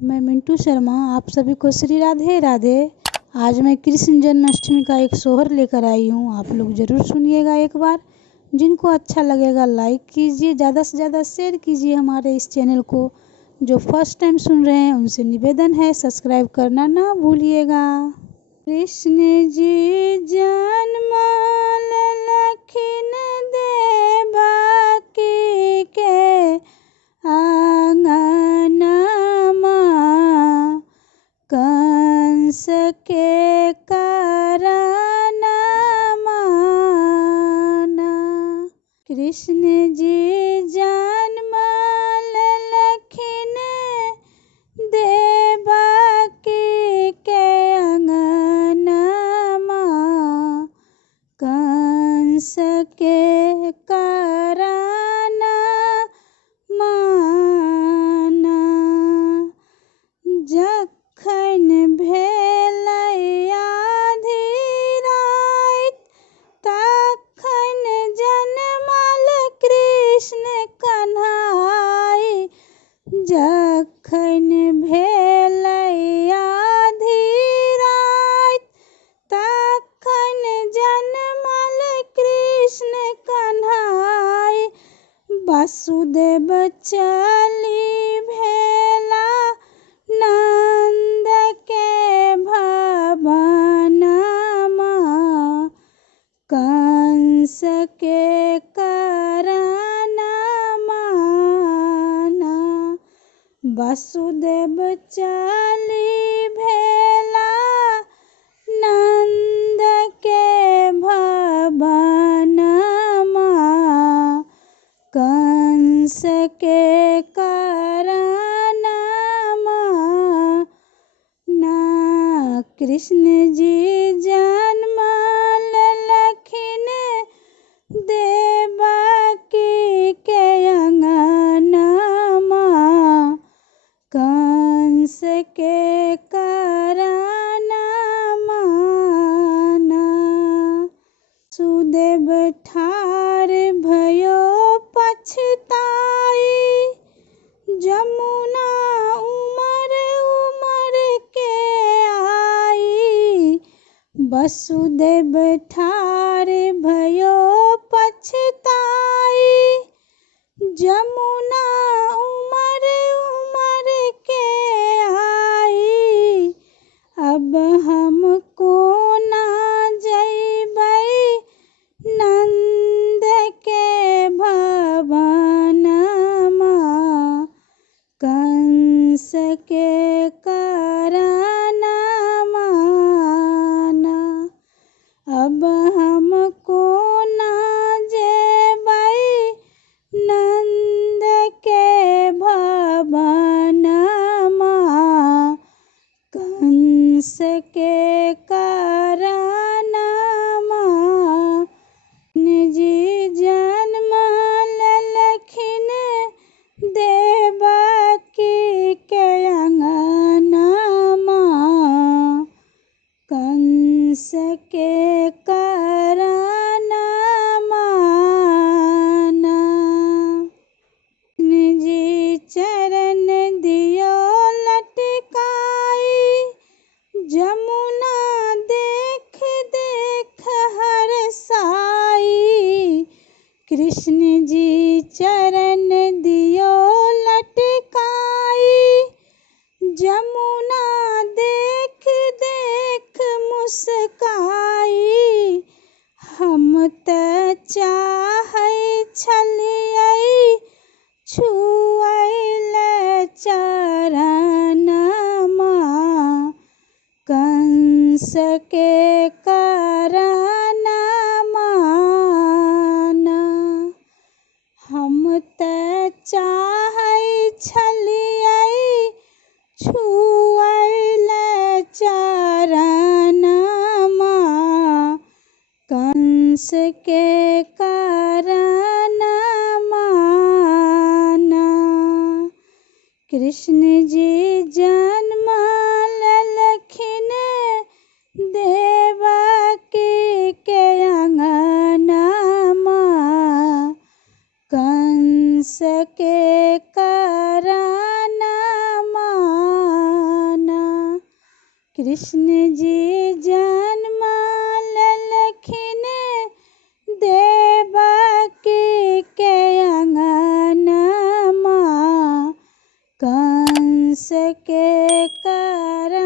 मैं मिंटू शर्मा, आप सभी को श्री राधे राधे। आज मैं कृष्ण जन्माष्टमी का एक सोहर लेकर आई हूँ, आप लोग ज़रूर सुनिएगा एक बार। जिनको अच्छा लगेगा लाइक कीजिए, ज़्यादा से ज़्यादा शेयर कीजिए हमारे इस चैनल को। जो फर्स्ट टाइम सुन रहे हैं उनसे निवेदन है सब्सक्राइब करना ना भूलिएगा। कृष्ण जी जन्माल लखन देवकी के आंगनमा, कंस के करनमाना। कृष्ण जी जन्माल लखन देवकी के अंगनमा, कंस के करनमाना। जखन भेलै आधी राति, तखन जनमल कृष्ण कन्हाइ। जखन भेलै आधी राति, तखन जनमल कृष्ण कन्हाइ। वासुदेव चली भेला नंद के भवनमा, कंस के करनमाना। वासुदेव चली भेला नंद के भवनमा, कंस के करनमाना। कृष्ण जी जन्माल लखन देवकी के अंगनमा, कंस के करनमाना। वासुदेव ठार भयो पछताई, जमुना उमर उमर के आई। वासुदेव ठार भयो पछताई, जमुना उमर उमर के आई। अब हम कोना जइबै नंद के भवनमा, कंस के करनमाना। अब हम कोना जेबै नंद के भवनमा, कंस के करनमाना। जी जन्माल लखन देवकी के अंगनमा, कंस के करनमाना। जी चरण दियो लटकाई, जमुना देख देख हरसाई। कृष्ण जी चरण दियो लटकाई, जमुना देख देख मुस्काई। हम त चाहै छलियै छुअइले चरणमा, कंस के करनमाना। हम त चाहै छलियै छुअइले चरणमा, कंस के करनमाना। कृष्ण जी जन्माल लखन देवकी के अंगनमा, कंस के करनमाना। कृष्ण जी जन्मा ललखिन देवकी के अंगनमा कंस के करा